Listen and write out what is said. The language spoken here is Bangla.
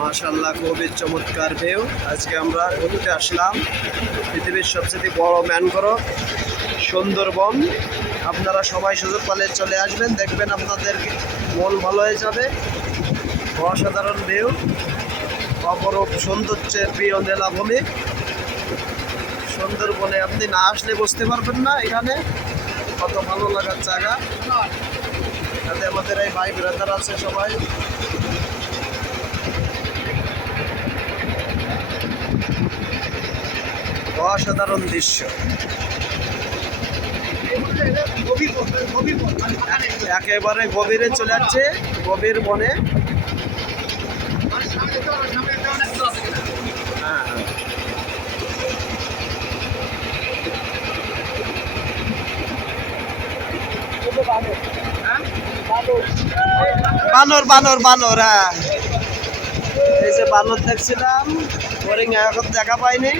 মাশাআল্লাহ, খুবই চমৎকার ভিউ। আজকে আমরা ঘুরতে আসলাম পৃথিবীর সবচেয়ে বড় ম্যানগ্রোভ সুন্দরবন। আপনারা সবাই সুযোগ পেলে চলে আসবেন, দেখবেন আপনাদের মন ভালো হয়ে যাবে। অসাধারণ ভিউ, অপরূপ সৌন্দর্যের প্রিয় নীলাভূমি সুন্দরবনে। আপনি না আসলে বুঝতে পারবেন না এখানে কত ভালো লাগার জায়গা। তাতে আমাদের এই ভাই ব্রাদার আছে সবাই। অসাধারণ দৃশ্য, একেবারে গভীরে চলে যাচ্ছে, গভীর বনে। বানর বানর বানর, হ্যাঁ, এই যে বানর দেখছিলাম, হরিণ এখন দেখা পাইনি।